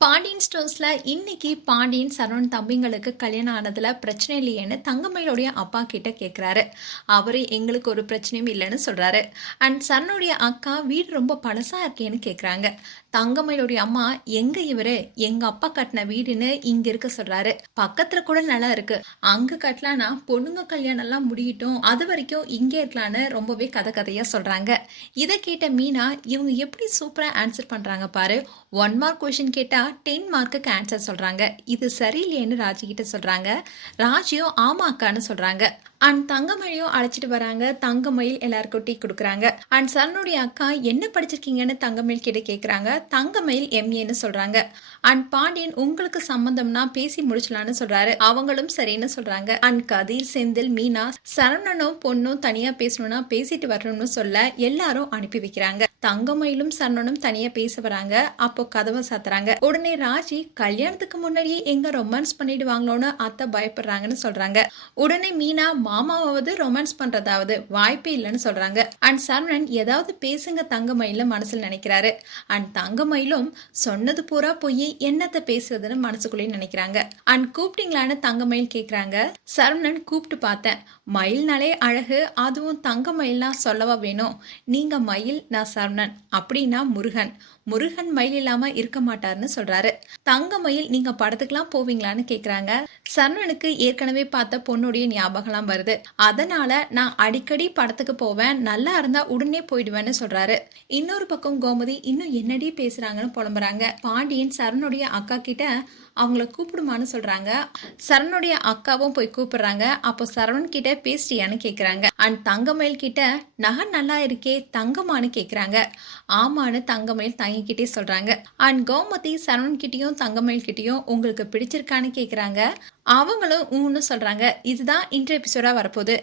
பாண்டியன் ஸ்டோர்ஸில் இன்னைக்கு பாண்டியன் சரவண் தம்பிங்களுக்கு கல்யாணம் ஆனதில் பிரச்சனை இல்லையேன்னு தங்கமயிலுடைய அப்பா கிட்ட கேட்குறாரு அவரு எங்களுக்கு ஒரு பிரச்சனையும் இல்லைன்னு சொல்கிறாரு அண்ட் சரணுடைய அக்கா வீடு ரொம்ப பழசாக இருக்கேன்னு கேட்குறாங்க தங்கமயிலுடைய அம்மா எங்கே இவரு? எங்கள் அப்பா கட்டின வீடுன்னு இங்கே இருக்க சொல்கிறாரு பக்கத்தில் கூட நல்லா இருக்கு. அங்கே கட்டலான்னா பொண்ணுங்க கல்யாணம்லாம் முடியட்டும். அது வரைக்கும் இங்கே இருக்கலான்னு ரொம்பவே கதை கதையாக சொல்கிறாங்க இதை கேட்ட மீனா இவங்க எப்படி சூப்பராக ஆன்சர் பண்ணுறாங்க பாரு? ஒன் மார்க் கொஷின் கேட்டால் டென் மார்க்குக்கு ஆன்சர் சொல்றாங்க. இது சரியில்லைன்னு ராஜிகிட்ட சொல்கிறாங்க சொல்றாங்க. ராஜியும் ஆமா அக்கான்னு சொல்றாங்க. அண்ட் தங்கமயிலையும் அழைச்சிட்டு வராங்க. தங்கமயில் எல்லாருக்கும் டீ கொடுக்குறாங்க. அண்ட் சரணுடைய அக்கா என்ன படிச்சிருக்கீங்கன்னு தங்கமயில் கிட்ட கேட்குறாங்க தங்கமயில் எம்ஏன்னு சொல்றாங்க. அண்ட் பாண்டியன் உங்களுக்கு சம்பந்தம்னா பேசி முடிச்சலான்னு சொல்றாரு. அவங்களும் சரின்னு சொல்றாங்க. அண்ட் கதிர் செந்தில் மீனா சரவணனும் பொண்ணும் தனியா பேசணும்னா பேசிட்டு வரணும்னு சொல்ல எல்லாரும் அனுப்பி வைக்கிறாங்க. தங்கமயிலும் சரவணனும் தனியா பேச வராங்க. அப்போ கதவை சாத்துறாங்க. உடனே ராஜி கல்யாணத்துக்கு முன்னாடியே எங்க ரொமான்ஸ் பண்ணிடுவாங்களோன்னு அத்தை பயப்படுறாங்கன்னு சொல்றாங்க. உடனே மீனா மாமாவாவது ரொமான்ஸ் பண்றதாவது வாய்ப்பே இல்லைன்னு சொல்றாங்க. அண்ட் சரவணன் ஏதாவது பேசுங்க தங்கமயில மனசுல நினைக்கிறாரு. அண்ட் தங்கமயிலும் சொன்னது பூரா போய் என்னத்தை பேசுறதுன்னு மனசுக்குள்ளேயே நினைக்கிறாங்க. அண்ட் கூப்பிட்டீங்களான்னு தங்கமயில் கேக்குறாங்க. சரவணன் கூப்பிட்டு பார்த்தேன். மயில்னாலே அழகு அதுவும் தங்க மயில்னா சொல்லவா வேணும்? நீங்க மயில் நான் சரவணன். அப்படின்னா முருகன். முருகன் மயில் இல்லாம இருக்க மாட்டாருன்னு சொல்றாரு. தங்க மயில் நீங்க படத்துக்குலாம் போவீங்களான்னு கேக்குறாங்க. சரவணனுக்கு ஏற்கனவே பார்த்த பொண்ணுடைய ஞாபகம்லாம் வருது. அதனால நான் அடிக்கடி படத்துக்கு போவேன். நல்லா இருந்தா உடனே போயிடுவேன்னு சொல்றாரு. இன்னொரு பக்கம் கோமதி இன்னும் என்னடி பேசுறாங்கன்னு புலம்புறாங்க. பாண்டியன் சரணுடைய அக்கா கிட்ட அவங்கள கூப்பிடுமான்னு சொல்றாங்க. சரணுடைய அக்காவும் போய் கூப்பிடுறாங்க. அப்போ சரவண் கிட்ட பேசிட்டியான்னு கேக்குறாங்க. அண்ட் தங்கமயில் கிட்ட நகை நல்லா இருக்கே தங்கமானு கேக்குறாங்க. ஆமான்னு தங்கமயில் தங்கிக்கிட்டே சொல்றாங்க. அண்ட் கோமதி சரவண் கிட்டயும் தங்கமயில் கிட்டயும் உங்களுக்கு பிடிச்சிருக்கான்னு கேக்குறாங்க. அவங்களும் ஊன்னு சொல்றாங்க. இதுதான் இன்டர் எபிசோடா வரப்போகுது.